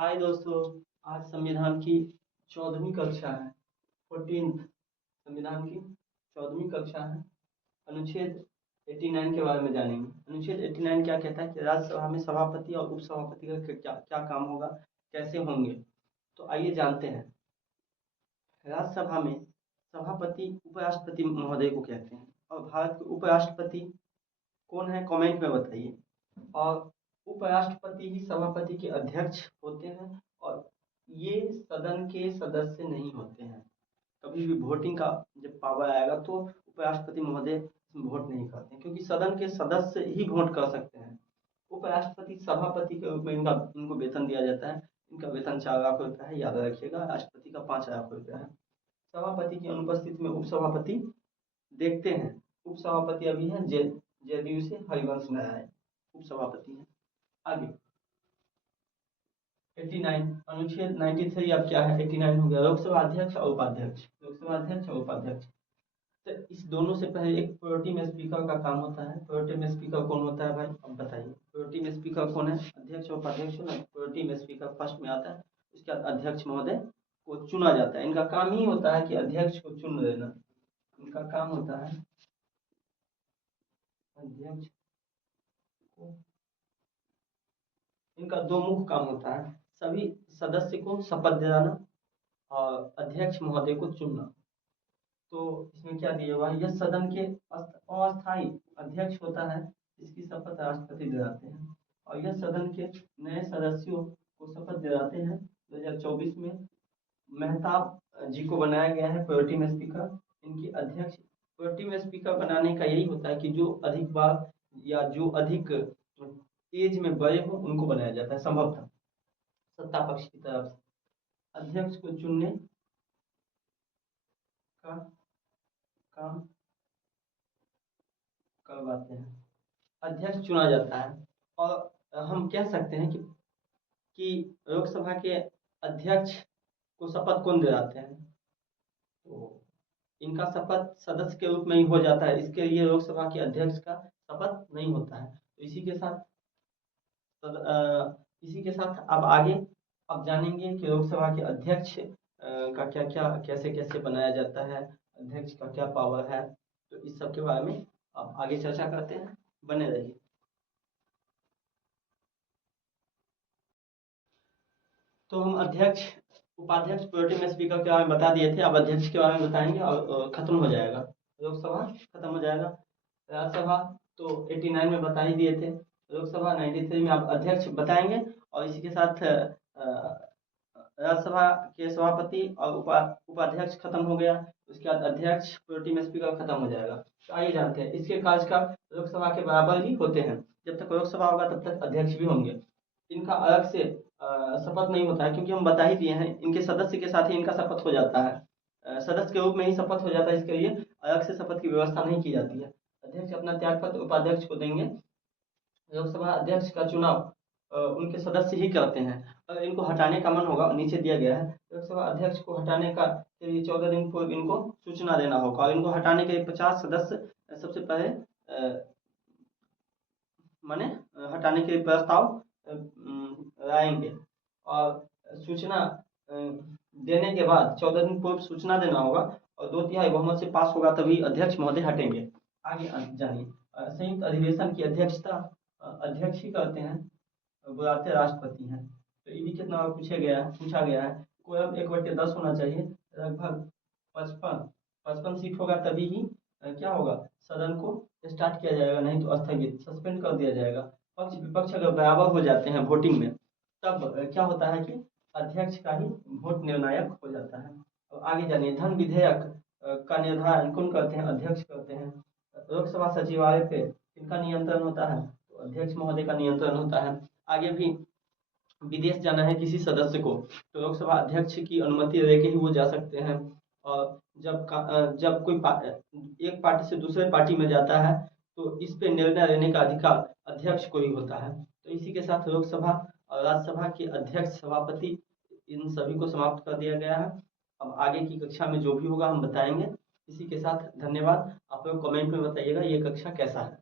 हाय दोस्तों, आज संविधान की 14वीं कक्षा है। 14th संविधान की 14वीं कक्षा है। अनुच्छेद 89 के बारे में जानेंगे। अनुच्छेद 89 क्या कहता है कि राज्यसभा में सभापति और उपसभापति का क्या क्या काम होगा, कैसे होंगे। तो आइए जानते हैं। राज्यसभा में सभापति उपराष्ट्रपति महोदय को कहते हैं और भारत के उपराष्ट्रपति कौन है, कमेंट में बताइए। और उपराष्ट्रपति ही सभापति के अध्यक्ष होते हैं और ये सदन के सदस्य नहीं होते हैं। कभी भी वोटिंग का जब पावर आएगा तो उपराष्ट्रपति महोदय वोट नहीं करते हैं, क्योंकि सदन के सदस्य ही वोट कर सकते हैं। उपराष्ट्रपति सभापति के रूप में इनको वेतन दिया जाता है। इनका वेतन 4 लाख रुपया है, याद रखिएगा। राष्ट्रपति का 5 लाख रुपया है। सभापति की अनुपस्थिति में उपसभापति देखते हैं। उपसभापति अभी है जदयू से हरिवंश नारायण उपसभापति है। आगे 89 अनुच्छेद 93 अब क्या है, 89 हो गया। लोकसभा अध्यक्ष और उपाध्यक्ष, लोकसभा अध्यक्ष और उपाध्यक्ष। तो इस दोनों से पहले एक प्रोटेम स्पीकर का काम होता है। प्रोटेम स्पीकर कौन होता है भाई, अब बताइए। प्रोटेम स्पीकर कौन है, अध्यक्ष और उपाध्यक्ष ना। प्रोटेम स्पीकर फर्स्ट में आता है, उसके बाद अध्यक्ष महोदय को चुना जाता है। इनका काम ही होता है कि अध्यक्ष को चुन लेना। इनका काम होता है अध्यक्ष को, इनका दो मुख्य काम होता है। सभी सदस्य को शपथ दिलाना और अध्यक्ष महोदय को चुनना। तो इसमें क्या दिया हुआ है, यह सदन के अस्थायी अध्यक्ष होता है, इसकी शपथ राष्ट्रपति दिलाते हैं। और यह सदन के नए सदस्यों को शपथ दिलाते हैं। 2024 में मेहताब जी को बनाया गया है प्रोटेम स्पीकर। इनकी अध्यक्ष प्रोटेम स्पीकर बनाने का यही होता है कि जो अधिक बार या जो अधिक एज में बड़े हो उनको बनाया जाता है, संभवतः सत्ता पक्ष की तरफ से। अध्यक्ष को चुनने का काम करवाते हैं। अध्यक्ष चुना जाता है और हम कह सकते हैं कि लोकसभा के अध्यक्ष को शपथ कौन दिलाते हैं, तो इनका शपथ सदस्य के रूप में ही हो जाता है। इसके लिए लोकसभा के अध्यक्ष का शपथ नहीं होता है। तो इसी के साथ अब आगे अब जानेंगे कि लोकसभा के अध्यक्ष का क्या क्या कैसे कैसे बनाया जाता है, अध्यक्ष का क्या पावर है। तो इस सब के बारे में अब आगे चर्चा करते हैं, बने रहिए। तो हम अध्यक्ष उपाध्यक्ष प्रोटेम स्पीकर के बारे में बता दिए थे, अब अध्यक्ष के बारे में बताएंगे और खत्म हो जाएगा, लोकसभा खत्म हो जाएगा। राज्यसभा तो 89 में बता ही दिए थे। लोकसभा 93 में आप अध्यक्ष बताएंगे और इसी के साथ राज्यसभा के सभापति और उपाध्यक्ष खत्म हो गया। उसके बाद अध्यक्ष प्रोटेम स्पीकर खत्म हो जाएगा। तो आइए जानते हैं इसके कार्यकाल लोकसभा के बराबर ही होते हैं। जब तक लोकसभा होगा तब तक अध्यक्ष भी होंगे। इनका अलग से शपथ नहीं होता है, क्योंकि हम बता ही दिए हैं इनके सदस्य के साथ ही इनका शपथ हो जाता है। सदस्य के रूप में ही शपथ हो जाता है। इसके लिए अलग से शपथ की व्यवस्था नहीं की जाती है। अध्यक्ष अपना त्यागपत्र उपाध्यक्ष को देंगे। लोकसभा अध्यक्ष का चुनाव उनके सदस्य ही करते हैं। अगर इनको हटाने का मन होगा, नीचे दिया गया है, लोकसभा अध्यक्ष को हटाने का के लिए 14 दिन पूर्व इनको सूचना देना होगा। और इनको हटाने के लिए 50 सदस्य सबसे पहले माने हटाने के लिए प्रस्ताव लाएंगे और सूचना देने के बाद 14 दिन पूर्व सूचना देना होगा और 2/3 बहुमत से पास होगा तभी अध्यक्ष महोदय हटेंगे। आगे जानिए। संयुक्त अधिवेशन की अध्यक्षता अध्यक्ष ही करते हैं, बुलाते राष्ट्रपति हैं। तो ये भी कितना पूछा गया है कोई 1/10 होना चाहिए। लगभग 55 सीट होगा तभी ही क्या होगा, सदन को स्टार्ट किया जाएगा, नहीं तो स्थगित सस्पेंड कर दिया जाएगा। पक्ष विपक्ष अगर बराबर हो जाते हैं वोटिंग में, तब क्या होता है कि अध्यक्ष का ही वोट निर्णायक हो जाता है। और आगे जानिए। धन विधेयक का निर्धारण कौन करते हैं, अध्यक्ष करते हैं। लोकसभा सचिवालय पे किनका नियंत्रण होता है, तो अध्यक्ष महोदय का नियंत्रण होता है। आगे भी विदेश जाना है किसी सदस्य को, तो लोकसभा अध्यक्ष की अनुमति लेके ही वो जा सकते हैं। और जब कोई एक पार्टी से दूसरे पार्टी में जाता है तो इस पे निर्णय लेने का अधिकार अध्यक्ष को ही होता है। तो इसी के साथ लोकसभा और राज्यसभा के अध्यक्ष सभापति इन सभी को समाप्त कर दिया गया है। अब आगे की कक्षा में जो भी होगा हम बताएंगे। इसी के साथ धन्यवाद। आप लोग कमेंट में बताइएगा ये कक्षा कैसा है।